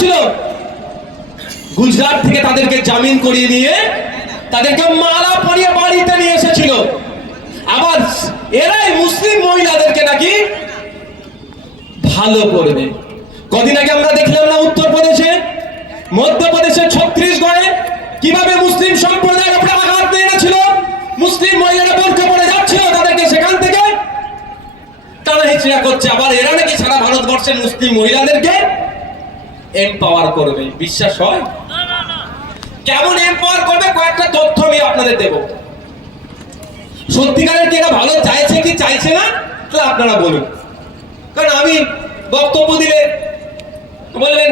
করছিল গুজরাট থেকে তাদেরকে জামিন করিয়ে নিয়ে তাদেরকে মালা পরিয়ে বাড়িতে নিয়ে এসেছিল। আবার এরাই মুসলিম মহিলাদেরকে নাকি ভালো করবে। কদিন আগে আমরা দেখলাম না উত্তরপ্রদেশে? মধ্যপ্রদেশে ছত্রিশগড়ে কীভাবে মুসলিম সম্প্রদায়ের উপরে আঘাত এনেছিল মুসলিম মহিলারা বোরখা পরে যাচ্ছিল তাদেরকে সেখান থেকে। তারা হিচড়া করছে। আবার এরা নাকি সারা ভারতবর্ষের মুসলিম মহিলাদেরকে এম্পাওয়ার করবে, বিশ্বাস হয়? কেমন এম্পাওয়ার করবে? কয়েকটা তথ্য আমি আপনাদের দেব। সত্যিকারের কি এটা ভালো চাইছে কি চাইছে না? তাহলে আপনারা বলুন। কারণ আমি বক্তব্য দিলে বললেন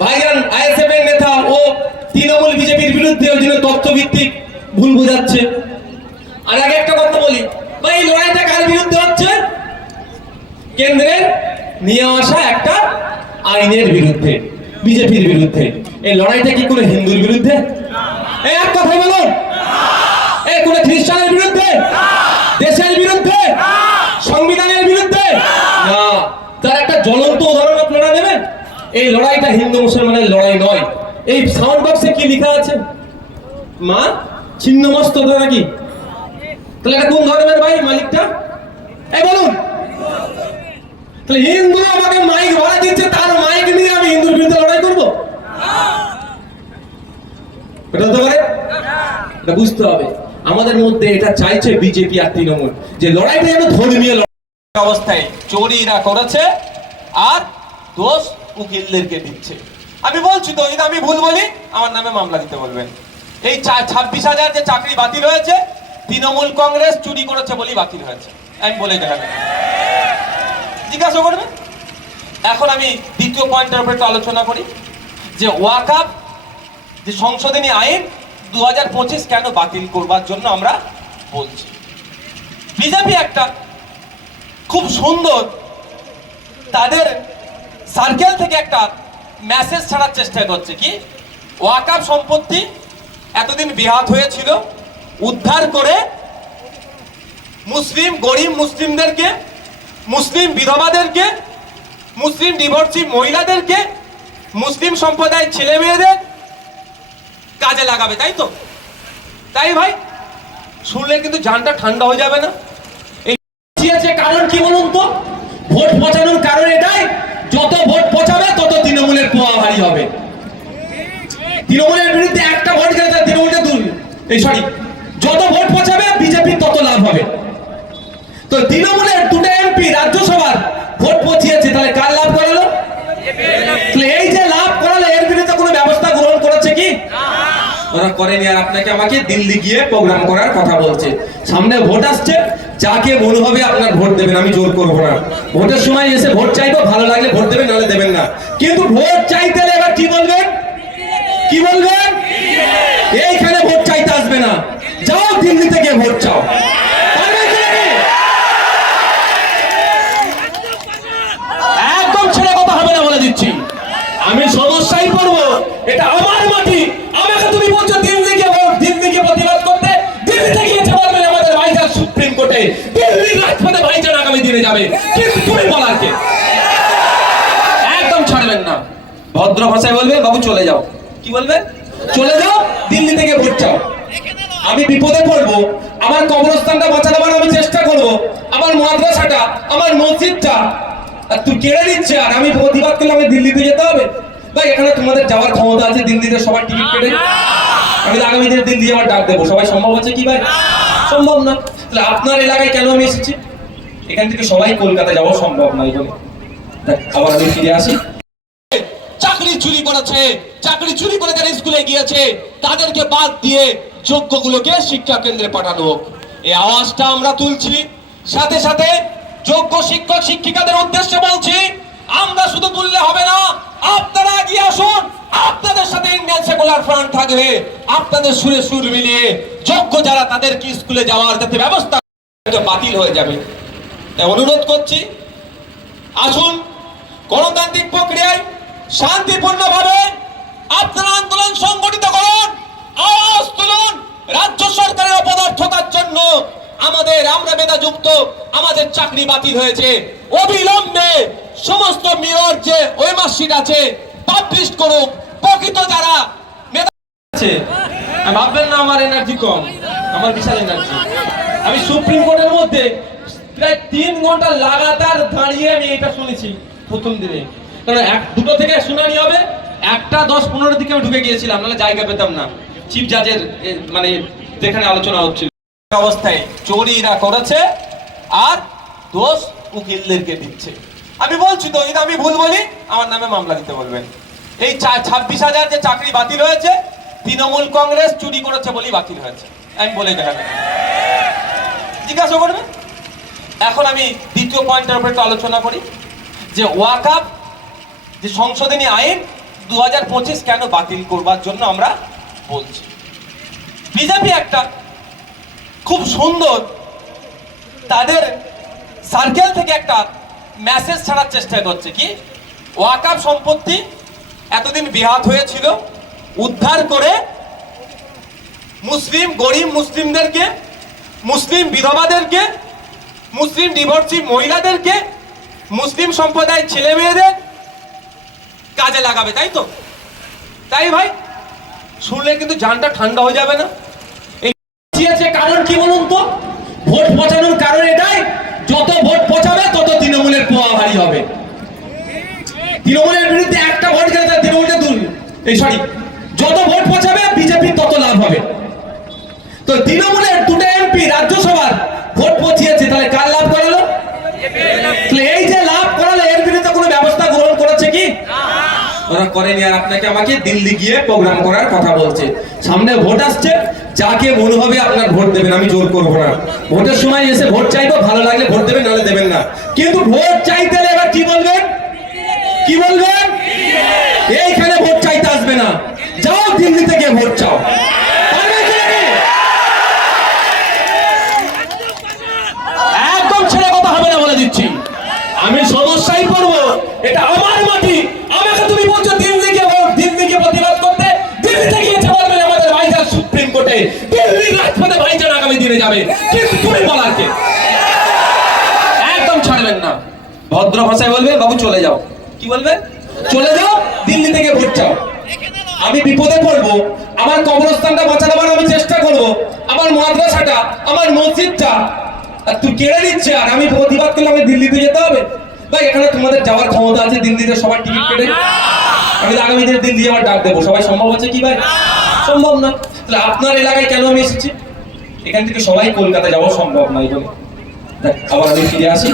ভাইজান, আইএসএফ এর নেতা ও তৃণমূল বিজেপির বিরুদ্ধে ওই জন্য তথ্যভিত্তিক ভুল বোঝাচ্ছে। আর আগে একটা কথা বলি, ভাই, এই লড়াইটা কার বিরুদ্ধে হচ্ছে? কেন্দ্রের নিয়ে আসা একটা আইনের বিরুদ্ধে। বিজেপির বিরুদ্ধে। এই লড়াইটা কি কোনো হিন্দুর বিরুদ্ধে? এক কথা বলুন। কোনো খ্রিস্টানের বিরুদ্ধে? দেশের বিরুদ্ধে? সংবিধানের বিরুদ্ধে? তার একটা জ্বলন্ত উদাহরণ আপনারা দেবেন। এই লড়াইটা হিন্দু মুসলমানের লড়াই নয়। এই সাউন্ড বক্সে কি লেখা আছে? মা ছিন্ন মস্ত নাকি? তাহলে এটা কোন ধর্মের ভাই, মালিকটা? এই বলুন। তাহলে হিন্দু আমাকে মাইক ভাড়া দিচ্ছে তার মাইক নিয়ে আমি হিন্দুর বিরুদ্ধে লড়াই করব এটা হতে পারে এটা বুঝতে হবে, আমাদের মধ্যে এটা চাইছে বিজেপি আর তৃণমূল যে লড়াইটা যেন ধর্মীয় অবস্থায় চোরিরা করেছে আর দোষ উকিলদেরকে দিচ্ছে। আমি বলছি তো, যদি আমি ভুল বলি, আমার নামে মামলা দিতে বলবেন। এই ছাব্বিশ হাজার যে চাকরি বাতিল হয়েছে, তৃণমূল কংগ্রেস চুরি করেছে বলেই বাতিল হয়েছে। আমি বলে গেলাম জিজ্ঞাসা করবেন? এখন আমি দ্বিতীয় পয়েন্টের উপরে একটু আলোচনা করি। যে ওয়াকাপ যে সংশোধনী আইন দু হাজার পঁচিশ কেন বাতিল করবার জন্য আমরা বলছি। বিজেপি একটা খুব সুন্দর তাদের সার্কেল থেকে একটা মেসেজ ছাড়ার চেষ্টা করছে কি ওয়াকাপ সম্পত্তি এতদিন বিহাত হয়েছিল, উদ্ধার করে মুসলিম, গরিব মুসলিমদেরকে, মুসলিম বিধবাদেরকে, মুসলিম ডিভোর্সি মহিলাদেরকে, মুসলিম সম্প্রদায়ের ছেলে মেয়েদের কাজে লাগাবে, তাই তো? তাই ভাই? শুনলে কিন্তু জানটা ঠান্ডা হয়ে যাবে না। এই আছে, কারণ কি বলুন তো? ভোট পচানোর কারণ এটাই, যত ভোট পচাবে, তত তৃণমূলের পোয়া ভারী হবে। তৃণমূলের বিরুদ্ধে একটা ভোট গেলে তৃণমূলটা দূর এই সরি যত ভোট পচাবে বিজেপির তত লাভ হবে। তো তৃণমূলের দুটো এমপি রাজ্যসভার ভোট পচিয়েছে তাহলে কার লাভ করালো তাহলে এই যে লাভ করালো এর বিরুদ্ধে কোনো ব্যবস্থা গ্রহণ করেছে কি ওরা করেনি আর আপনাকে আমাকে দিল্লি গিয়ে প্রোগ্রাম করার কথা বলছে। সামনে ভোট আসছে, যাকে মনে হবে আপনার ভোট দেবেন, আমি জোর করব না। ভোটের সময় এসে ভোট চাইব, ভালো লাগলে ভোট দেবেন, নাহলে দেবেন না। কিন্তু ভোট চাইতে এবার কি বলবেন? কি বলবেন? এইখানে ভোট চাইতে আসবে না। যাও দিল্লি থেকে ভোট চাও? একদম ছেড়ে কথা হবে না বলে দিচ্ছি। আমি সমস্যায় পড়ব, এটা আমার মাটি। রাজপথে ভাইজান আগামী দিনে যাবে। কিন্তু তুমি বলার কে? একদম ছাড়বেন না। ভদ্র ভাষায় বলবে, বাবু, চলে যাও। কি বলবে? চলে যাও, দিল্লি থেকে ভোট চাও। আমি বিপদে পড়ব, আমার কবরস্থানটা বাঁচানোর আমি চেষ্টা করব, আমার মাদ্রাসাটা, আমার মসজিদটা। আর তুই কেড়ে নিচ্ছে? আর আমি প্রতিবাদ করলে আমি দিল্লিতে যেতে হবে? ভাই, এখানে তোমাদের যাওয়ার ক্ষমতা আছে, দিল্লিতে সবার টিকিট কেটে আমি আগামী দিনে দিল্লি যাওয়ার ডাক দেবো। সবাই সম্ভব আছে কি ভাই? সম্ভব না। তাহলে আপনার এলাকায় কেন আমি এসেছি? এখান থেকে সবাই কলকাতা যাওয়া সম্ভব নয় বলে। আবার আমি ফিরে আসি। চাকরি চুরি করেছে, চাকরি চুরি করে স্কুলে গিয়েছে, তাদেরকে বাদ দিয়ে যোগ্যগুলোকে শিক্ষা কেন্দ্রে পাঠানো হোক। এই আওয়াজটা আমরা তুলছি। সাথে সাথে যোগ্য শিক্ষক শিক্ষিকাদের উদ্দেশ্যে বলছি, আমরা শুধু তুললে হবে না, আপনারা এগিয়ে আসুন, আপনাদের সাথে ইন্ডিয়ান সেকুলার ফ্রন্ট থাকবে। আপনাদের সুরে সুর মিলিয়ে যোগ্য যারা তাদেরকে স্কুলে যাওয়ার যাতে ব্যবস্থা বাতিল হয়ে যাবে। তাই অনুরোধ করছি, আসুন গণতান্ত্রিক প্রক্রিয়ায় শান্তিপূর্ণভাবে আপনারা আন্দোলন সংগঠিত করুন, আওয়াজ তুলুন, রাজ্য সরকারের অপদার্থতার জন্য আমাদের আমরা বেদাযুক্ত আমাদের চাকরি বাতিল হয়েছে। অবিলম্বে সমস্ত মেয়র যে মার্কশিট আছে পাবলিশ করুক। প্রকৃত যারা নেতা আছে ভাববেন না আমার এনার্জি কম, আমার বিশাল এনার্জি আমি সুপ্রিম কোর্টের মধ্যে প্রায় তিন ঘণ্টা লাগাতার দাঁড়িয়ে আমি এটা শুনেছি প্রথম দিনে। কারণ এক, দুটো থেকে শুনানি হবে, একটা দশ পনেরো দিকে আমি ঢুকে গিয়েছিলাম, নাহলে জায়গা পেতাম না। চিফ জাজের মানে যেখানে আলোচনা হচ্ছিল। অবস্থায় চোরিরা করেছে আর দোষ উকিলদেরকে দিচ্ছে। আমি বলছি তো যদি আমি ভুল বলি, আমার নামে মামলা দিতে বলবেন। এই ছাব্বিশ হাজার যে চাকরি বাতিল হয়েছে, তৃণমূল কংগ্রেস চুরি করেছে বলেই বাতিল হয়েছে। আমি বলে দেখাবেন জিজ্ঞাসা করবেন? এখন আমি দ্বিতীয় পয়েন্টের উপরে একটু আলোচনা করি। যে ওয়াকাপ যে সংশোধনী আইন দু হাজার পঁচিশ কেন বাতিল করবার জন্য আমরা বলছি। বিজেপি একটা খুব সুন্দর তাদের সার্কেল থেকে একটা মেসেজ ছাড়ার চেষ্টা করছে কি ওয়াকাপ সম্পত্তি এতদিন বিহাত হয়েছিল, উদ্ধার করে মুসলিম, গরিব মুসলিমদেরকে, মুসলিম বিধবাদেরকে মুসলিম ডিভোর্সি মহিলাদেরকে মুসলিম সম্প্রদায়ের ছেলে মেয়েদের কাজে লাগাবে, তাই তো? তাই ভাই? শুনলে কিন্তু জানটা ঠান্ডা হয়ে যাবে না। এই আছে কারণ কি বলুন তো? ভোট পচানোর কারণ এটাই, যত ভোট পচাবে তত তৃণমূলের পোয়া ভারী হবে। তৃণমূলের বিরুদ্ধে একটা ভোট গেলে তার তৃণমূলকে দূর এই সরি যত ভোট পচাবে বিজেপির তত লাভ হবে। তো তৃণমূলের দুটো এমপি রাজ্যসভার ভোট পচিয়েছে তাহলে কার লাভ করালো? এই যে লাভ করালো, এর বিরুদ্ধে কোনো ব্যবস্থা গ্রহণ করেছে কি? ওরা করেনি, আর আপনাকে আমাকে দিল্লি গিয়ে প্রোগ্রাম করার কথা বলছে। সামনে ভোট আসছে, যাকে মনে হবে আপনার ভোট দেবেন, আমি জোর করব না। ভোটের সময় এসে ভোট চাইব, ভালো লাগলে ভোট দেবেন, নাহলে দেবেন না। কিন্তু ভোট চাইতে এবার কি বলবেন? কি বলবেন? এইখানে ভোট চাইতে আসবে না। যাও দিল্লি থেকে ভোট চাও পারবে কি নাকি? একদম ছেড়ে কথা হবে না বলে দিচ্ছি আমি সমস্যায় পড়ব। এটা আমার মাটি। আমাকে তুমি বলছো দিল্লি গিয়ে ভোট দিল্লি গিয়ে প্রতিবাদ করতে। দিল্লিতে গিয়েছে বলবেন আমাদের ভাইজান সুপ্রিম কোর্টে। দিল্লির রাজপথে ভাইজান আগামী দিনে যাবে। কিন্তু তুমি বলার কে? একদম ছাড়বেন না। ভদ্র ভাষায় বলবে, বাবু, চলে যাও। কি বলবে? চলে যাও, দিল্লি থেকে ভোট চাও। আমি বিপদে পড়ব। আমার কবরস্থানটা বাঁচানোর আমি চেষ্টা করব। আমার মাদ্রাসাটা, আমার মসজিদটা আর তুই কেড়ে নিচ্ছে আর আমি প্রতিবাদ করলে আমি দিল্লিতে যেতে হবে? ভাই এখানে তোমাদের যাওয়ার ক্ষমতা আছে দিল্লিতে সবার টিকিট কেটে আমি আগামী দিনে দিল্লি যাওয়ার ডাক দেবো। সবাই সম্ভব আছে কি ভাই? সম্ভব না তাহলে আপনার এলাকায় কেন আমি এসেছি? এখান থেকে সবাই কলকাতা যাওয়া সম্ভব নয় বলে। দেখ, আবার আমি ফিরে আসি।